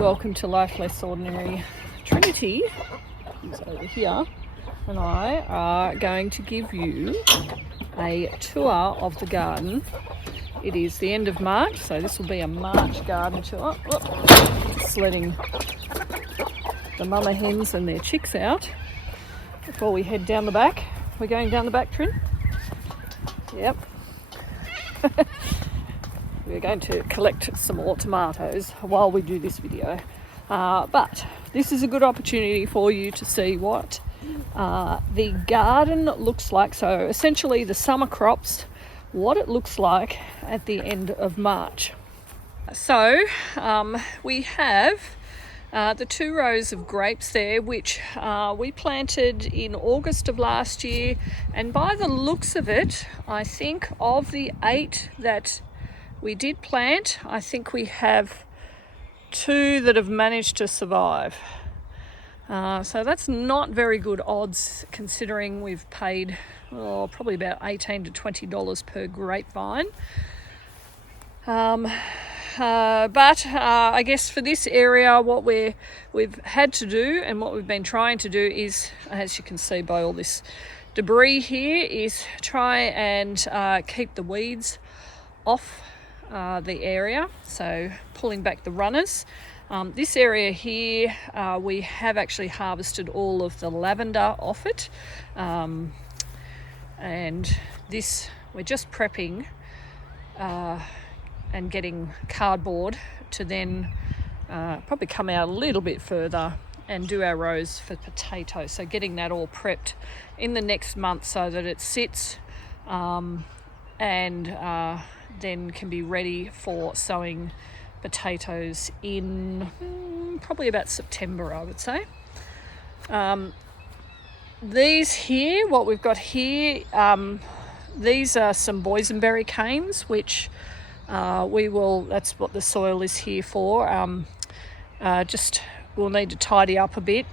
welcome to Life Less Ordinary. Trinity is over here and I are going to give you a tour of the garden. It is the end of March, so this will be a March garden tour. Just letting the mama hens and their chicks out before we head down the back. We're going down the back, Trin? Yep. We're going to collect some more tomatoes while we do this video. But this is a good opportunity for you to see what the garden looks like. So essentially the summer crops, what it looks like at the end of March. So we have the 2 rows of grapes there, which we planted in August of last year. And by the looks of it, I think of the 8 that we did plant, I think we have 2 that have managed to survive. So that's not very good odds considering we've paid probably about $18 to $20 per grapevine. But I guess for this area, what we've had to do and what we've been trying to do is, as you can see by all this debris here, is try and keep the weeds off the area, so pulling back the runners. This area here, we have actually harvested all of the lavender off it, and this we're just prepping and getting cardboard to then probably come out a little bit further and do our rows for potatoes. So getting that all prepped in the next month so that it sits and then can be ready for sowing potatoes in probably about September, I would say. These here, what we've got here, these are some boysenberry canes, which that's what the soil is here for. Just we'll need to tidy up a bit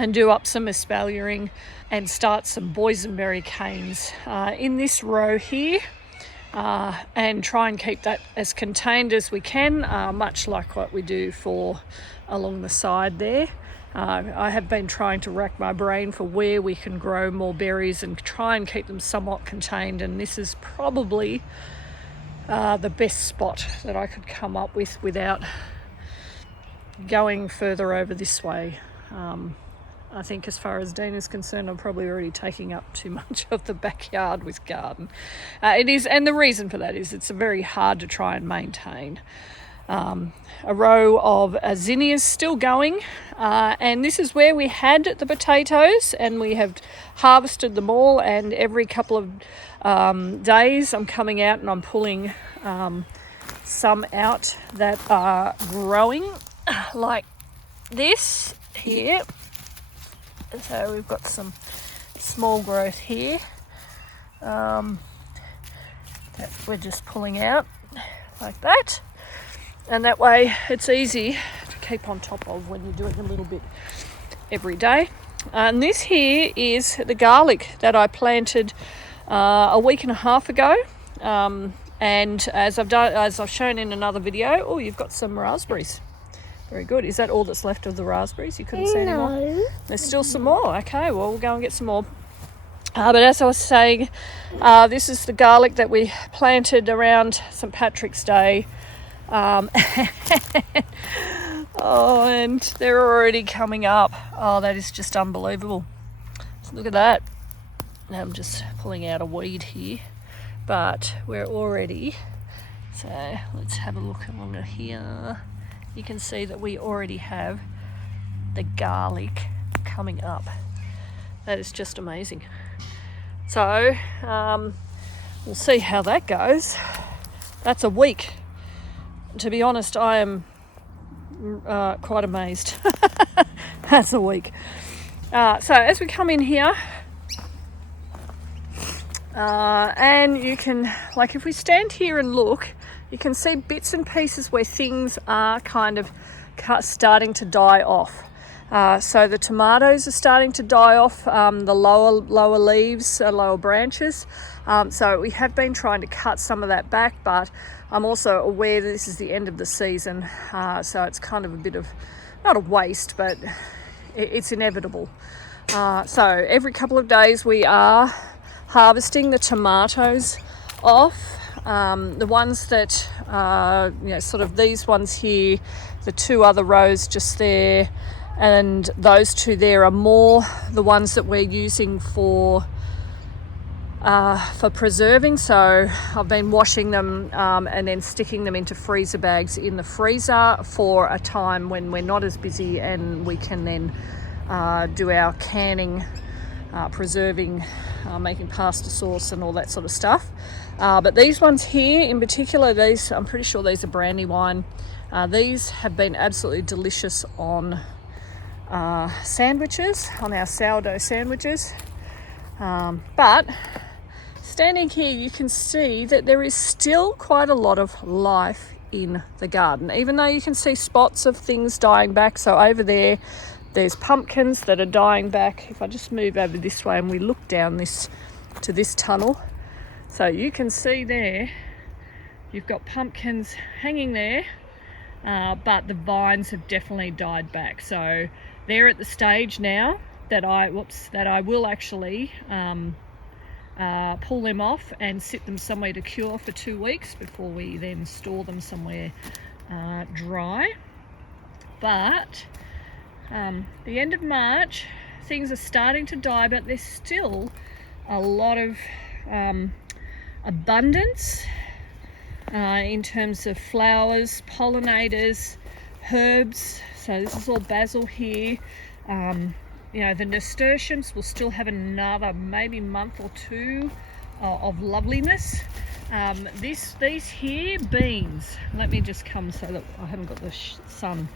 and do up some espaliering and start some boysenberry canes in this row here. And try and keep that as contained as we can, much like what we do for along the side there. I have been trying to rack my brain for where we can grow more berries and try and keep them somewhat contained, and this is probably the best spot that I could come up with without going further over this way. I think as far as Dean is concerned, I'm probably already taking up too much of the backyard with garden. It is, and the reason for that is it's very hard to try and maintain. A row of zinnias still going, and this is where we had the potatoes, and we have harvested them all, and every couple of days I'm coming out and I'm pulling some out that are growing like this here. So we've got some small growth here that we're just pulling out like that, and that way it's easy to keep on top of when you're doing a little bit every day. And this here is the garlic that I planted a week and a half ago, and as I've shown in another video, you've got some raspberries. Very good. Is that all that's left of the raspberries? You couldn't see any more? There's still some more. Okay, well, we'll go and get some more. But as I was saying, this is the garlic that we planted around St. Patrick's Day. And they're already coming up. Oh, that is just unbelievable. So look at that. Now I'm just pulling out a weed here. But we're already... So let's have a look along here. You can see that we already have the garlic coming up. That is just amazing. So we'll see how that goes. That's a week. To be honest, I am quite amazed. That's a week. So as we come in here, and you can, like if we stand here and look, you can see bits and pieces where things are kind of starting to die off. So the tomatoes are starting to die off, the lower leaves, lower branches. So we have been trying to cut some of that back, but I'm also aware that this is the end of the season. So it's kind of a bit of, not a waste, but it's inevitable. So every couple of days we are harvesting the tomatoes off. The ones that, sort of these ones here, the two other rows just there, and those two there are more the ones that we're using for preserving. So I've been washing them and then sticking them into freezer bags in the freezer for a time when we're not as busy, and we can then do our canning, preserving, making pasta sauce and all that sort of stuff. But these ones here in particular, these, I'm pretty sure these are brandy wine. These have been absolutely delicious on sandwiches, on our sourdough sandwiches. But standing here, you can see that there is still quite a lot of life in the garden, even though you can see spots of things dying back. So over there, there's pumpkins that are dying back. If I just move over this way and we look down to this tunnel, so you can see there, you've got pumpkins hanging there, but the vines have definitely died back. So they're at the stage now that I will actually pull them off and sit them somewhere to cure for 2 weeks before we then store them somewhere dry. But the end of March, things are starting to die, but there's still a lot of abundance in terms of flowers, pollinators, herbs. So this is all basil here. The nasturtiums will still have another maybe month or two of loveliness. These here, beans, let me just come so that I haven't got the sun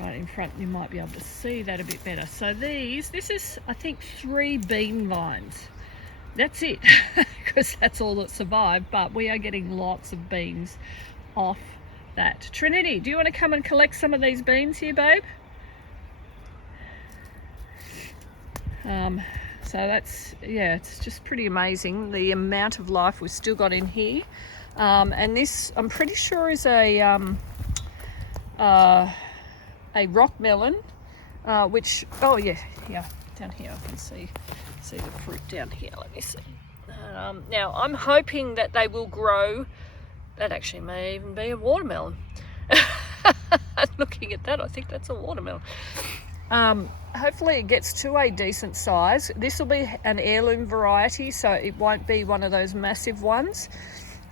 right in front. You might be able to see that a bit better. So this is, I think, 3 bean vines. That's it, because that's all that survived, but we are getting lots of beans off that. Trinity, do you want to come and collect some of these beans here, babe? So that's, it's just pretty amazing the amount of life we've still got in here. And this, I'm pretty sure, is a rock melon, which, down here I can see the fruit down here. Let me see. Now I'm hoping that they will grow. That actually may even be a watermelon. Looking at that, I think that's a watermelon. Hopefully it gets to a decent size. This will be an heirloom variety, so it won't be one of those massive ones.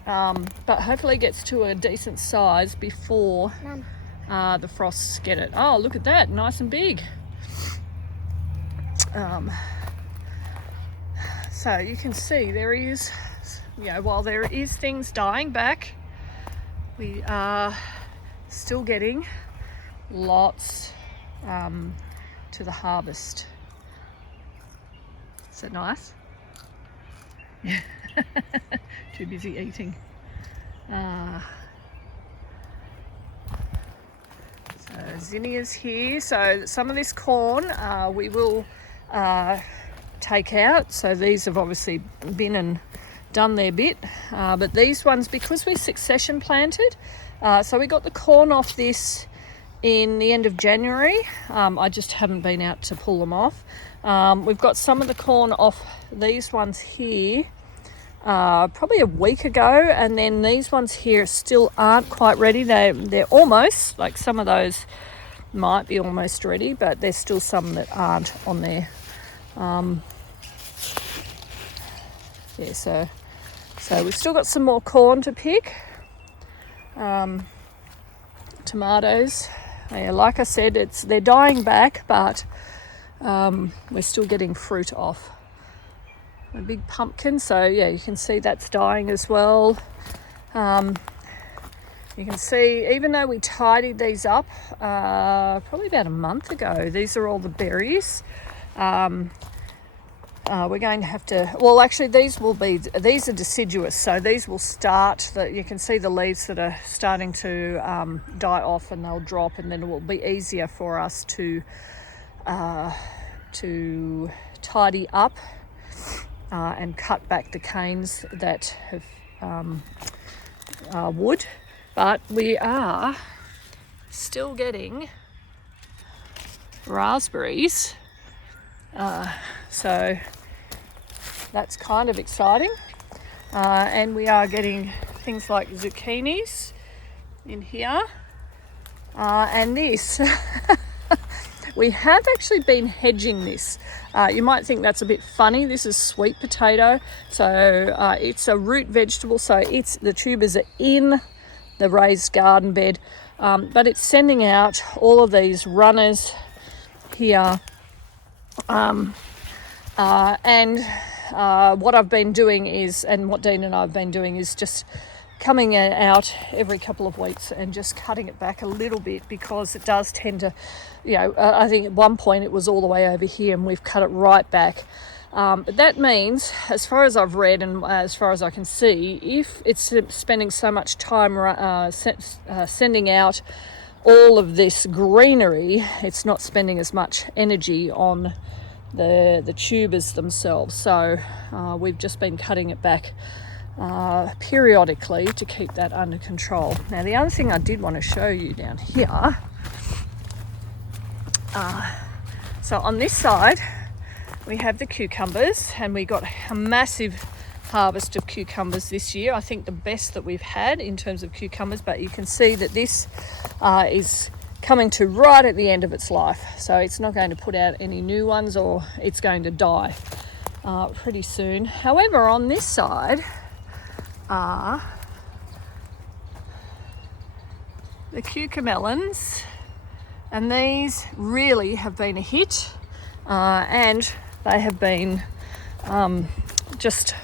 But hopefully it gets to a decent size before the frosts get it. Oh, look at that, nice and big. So you can see there is, while there is things dying back, we are still getting lots to the harvest. Is that nice? Yeah. Too busy eating. So zinnias here. So some of this corn we will take out. So these have obviously been and done their bit, but these ones, because we succession planted, so we got the corn off this in the end of January. I just haven't been out to pull them off. We've got some of the corn off these ones here probably a week ago, and then these ones here still aren't quite ready. They're almost, like, some of those might be almost ready, but there's still some that aren't on there. So we've still got some more corn to pick. Tomatoes, like I said, they're dying back, but we're still getting fruit off. A big pumpkin, so you can see that's dying as well. You can see, even though we tidied these up probably about a month ago, these are all the berries. We're going to have to, well, actually these are deciduous, so these will start, you can see the leaves that are starting to die off, and they'll drop, and then it will be easier for us to to tidy up and cut back the canes that have wood, but we are still getting raspberries, so that's kind of exciting, and we are getting things like zucchinis in here, and this we have actually been hedging this. You might think that's a bit funny. This is sweet potato, so it's a root vegetable, so the tubers are in the raised garden bed, but it's sending out all of these runners here, and what I've been doing is, and what Dean and I have been doing is just coming out every couple of weeks and just cutting it back a little bit, because it does tend to, I think at one point it was all the way over here and we've cut it right back. But that means, as far as I've read and as far as I can see, if it's spending so much time sending out all of this greenery, it's not spending as much energy on the tubers themselves. So we've just been cutting it back periodically to keep that under control. Now, the other thing I did want to show you down here, so on this side we have the cucumbers, and we got a massive harvest of cucumbers this year. I think the best that we've had in terms of cucumbers, but you can see that this is coming to right at the end of its life, so it's not going to put out any new ones, or it's going to die pretty soon. However, on this side are the cucamelons, and these really have been a hit, and they have been just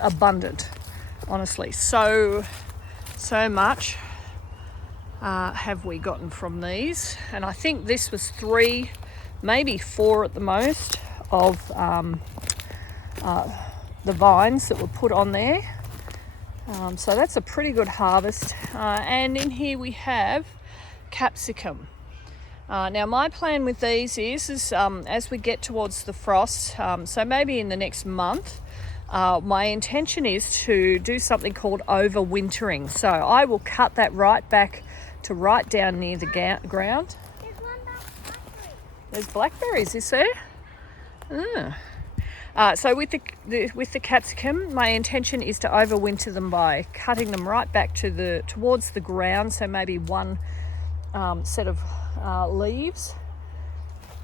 abundant, honestly. So much have we gotten from these, and I think this was 3, maybe 4 at the most of the vines that were put on there. So that's a pretty good harvest. And in here we have capsicum. Now my plan with these is as we get towards the frost, so maybe in the next month, my intention is to do something called overwintering. So I will cut that right back to right down near the ground. There's blackberries, is there? So with the capsicum, my intention is to overwinter them by cutting them right back towards the ground. So maybe one set of leaves,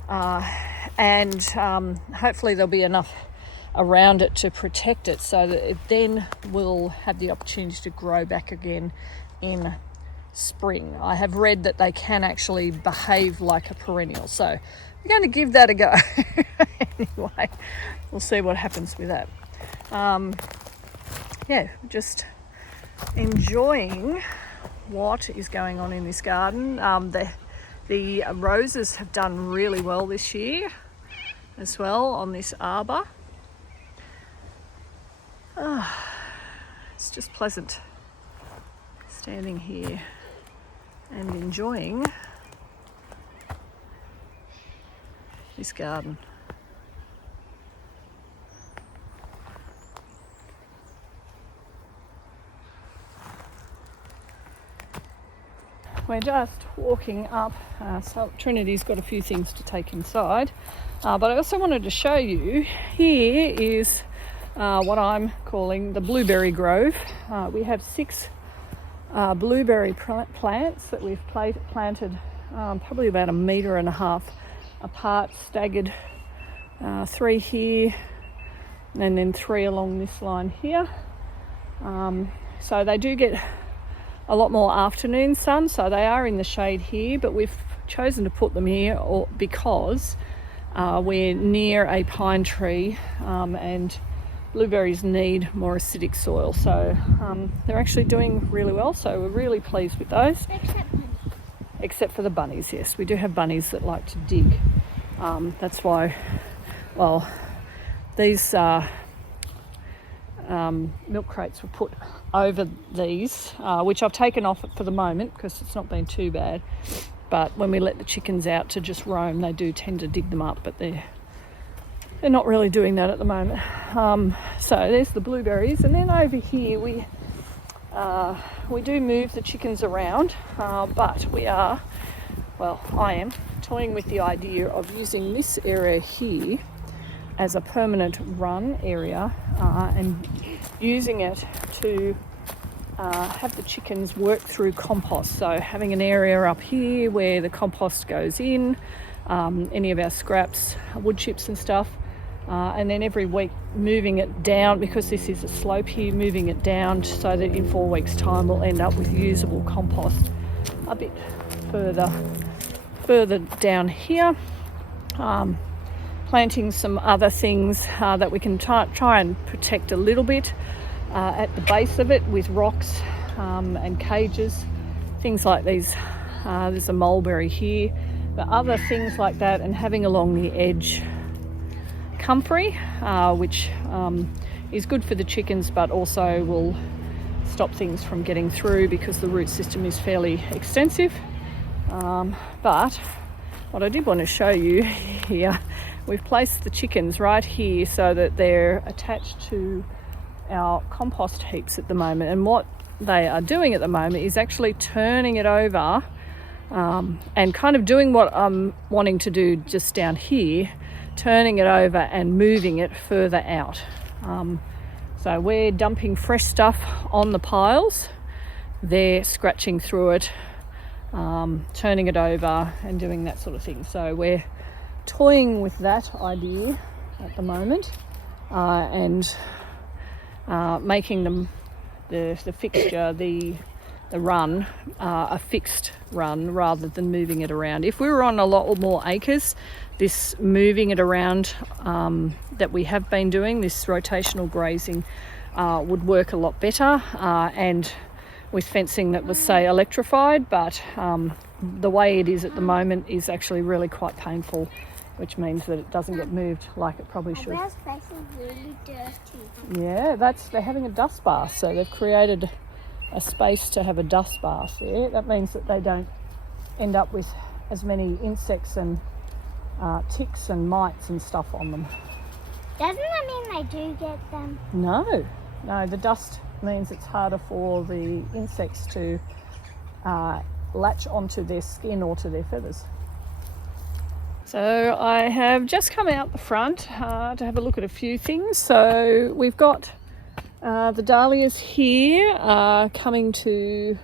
and hopefully there'll be enough around it to protect it, so that it then will have the opportunity to grow back again in spring. I have read that they can actually behave like a perennial, so we're going to give that a go. Anyway, we'll see what happens with that. Just enjoying what is going on in this garden. The roses have done really well this year as well on this arbor. It's just pleasant standing here and enjoying this garden. We're just walking up, so Trinity's got a few things to take inside, but I also wanted to show you, here is what I'm calling the blueberry grove. We have 6 blueberry plants that we've planted probably about 1.5 meters apart, staggered, 3 here and then 3 along this line here. So they do get a lot more afternoon sun, so they are in the shade here, but we've chosen to put them here because we're near a pine tree, and blueberries need more acidic soil, so they're actually doing really well, so we're really pleased with those. Except for the bunnies, yes. We do have bunnies that like to dig. That's why, well, these milk crates were put over these, which I've taken off for the moment because it's not been too bad. but when we let the chickens out to just roam, they do tend to dig them up, but they're not really doing that at the moment. So there's the blueberries, and then over here we do move the chickens around, but I am toying with the idea of using this area here as a permanent run area, and using it to have the chickens work through compost. So having an area up here where the compost goes in, any of our scraps, wood chips and stuff, and then every week moving it down, because this is a slope here, moving it down so that in 4 weeks time we'll end up with usable compost a bit further down here. Planting some other things that we can try and protect a little bit at the base of it with rocks and cages, things like these. There's a mulberry here, but other things like that, and having along the edge comfrey, which is good for the chickens, but also will stop things from getting through because the root system is fairly extensive. But what I did want to show you here, we've placed the chickens right here so that they're attached to our compost heaps at the moment, and what they are doing at the moment is actually turning it over and kind of doing what I'm wanting to do just down here, turning it over and moving it further out. So we're dumping fresh stuff on the piles, they're scratching through it, turning it over and doing that sort of thing. So we're toying with that idea at the moment, and making them the fixture, the run, a fixed run rather than moving it around. If we were on a lot more acres, this moving it around that we have been doing, this rotational grazing, would work a lot better, and with fencing that was, say, electrified, but the way it is at the moment is actually really quite painful, which means that it doesn't get moved like it probably should. Our space is really dirty. Yeah, they're having a dust bath, so they've created a space to have a dust bath there. That means that they don't end up with as many insects and ticks and mites and stuff on them. Doesn't that mean they do get them? No, the dust means it's harder for the insects to latch onto their skin or to their feathers. So I have just come out the front to have a look at a few things. So we've got the dahlias here coming to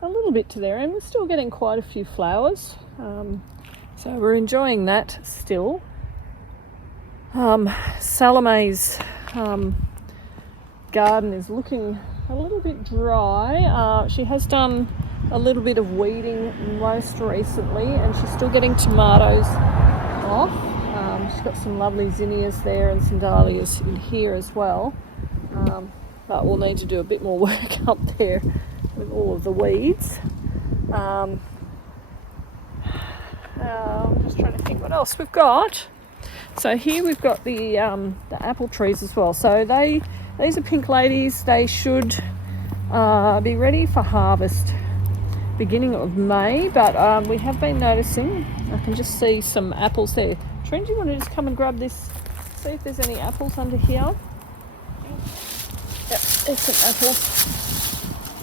a little bit to their end. We're still getting quite a few flowers, so we're enjoying that still. Salome's garden is looking a little bit dry. She has done a little bit of weeding most recently, and she's still getting tomatoes off. She's got some lovely zinnias there and some dahlias in here as well, but we'll need to do a bit more work up there with all of the weeds. I'm just trying to think what else we've got. So here we've got the apple trees as well. So these are pink ladies. They should be ready for harvest beginning of May, but we have been noticing, I can just see some apples there. Trent, do you want to just come and grab this, see if there's any apples under here? Yep, there's some apples.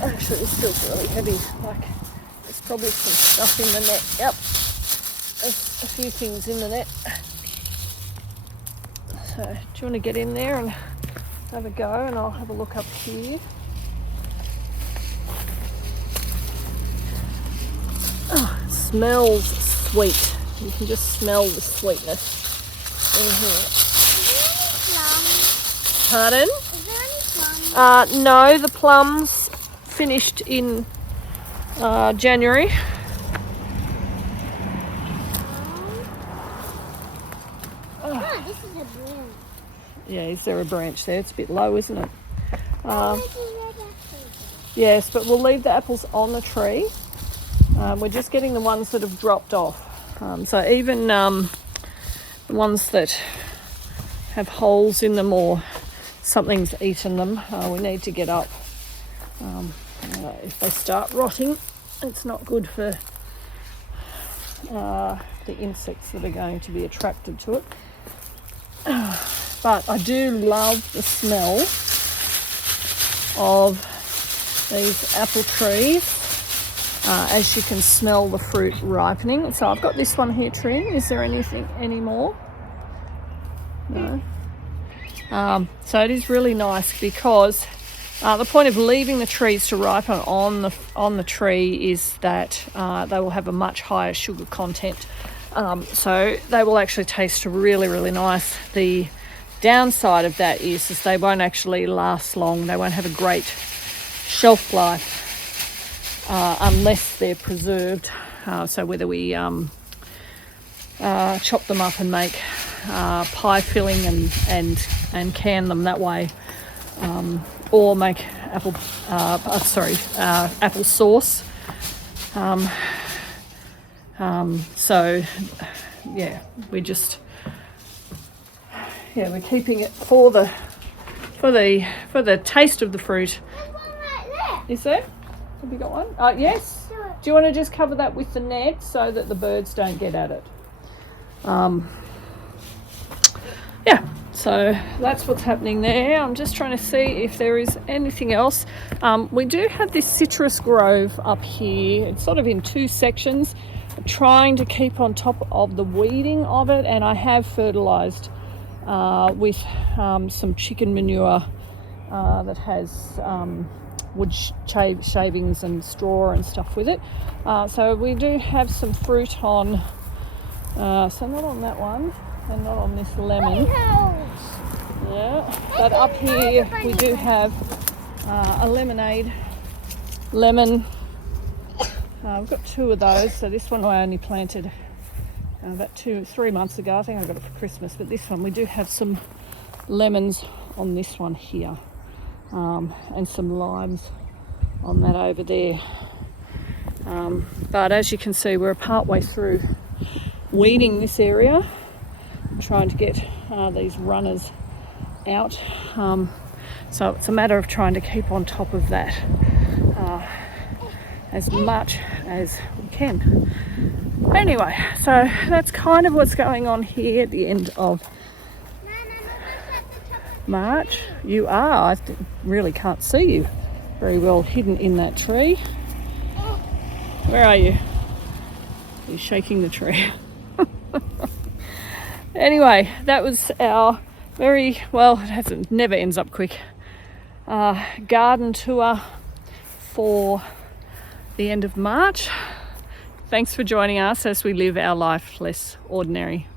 Actually, this feels really heavy, like there's probably some stuff in the net. Yep, there's a few things in the net. So do you want to get in there and have a go, and I'll have a look up here. Oh, it smells sweet. You can just smell the sweetness in here. Is there Pardon? any plums? Is there any plums? No, the plums finished in January. Oh, this is a branch. Yeah, is there a branch there? It's a bit low, isn't it? Yes, but we'll leave the apples on the tree. We're just getting the ones that have dropped off. So even the ones that have holes in them or something's eaten them, we need to get up. If they start rotting, it's not good for the insects that are going to be attracted to it. But I do love the smell of these apple trees as you can smell the fruit ripening. So I've got this one here trim. Is there any more? No. So it is really nice because the point of leaving the trees to ripen on the tree is that they will have a much higher sugar content. So they will actually taste really, really nice. The downside of that is they won't actually last long. They won't have a great shelf life unless they're preserved. So whether we chop them up and make pie filling and can them that way, or make apple sauce. So yeah, we're keeping it for the taste of the fruit. There's one right there. Is there? Have you got one? Yes. Do it. Do you want to just cover that with the net so that the birds don't get at it? Yeah, so that's what's happening there. I'm just trying to see if there is anything else. We do have this citrus grove up here. It's sort of in two sections. I'm trying to keep on top of the weeding of it, and I have fertilised with some chicken manure that has wood shavings and straw and stuff with it. So we do have some fruit on, so not on that one and not on this lemon. Yeah, but up here we do have a lemonade lemon. I've got two of those. So this one I only planted about 3 months ago. I think I got it for Christmas. But this one, we do have some lemons on this one here, and some limes on that over there. But as you can see, we're part way through weeding this area, trying to get these runners out. So it's a matter of trying to keep on top of that as much as we can. Anyway, so that's kind of what's going on here at the end of March. You are, I really can't see you very well hidden in that tree. Where are you? You're shaking the tree. Anyway, that was our it never ends up quick, garden tour for the end of March. Thanks for joining us as we live our life less ordinary.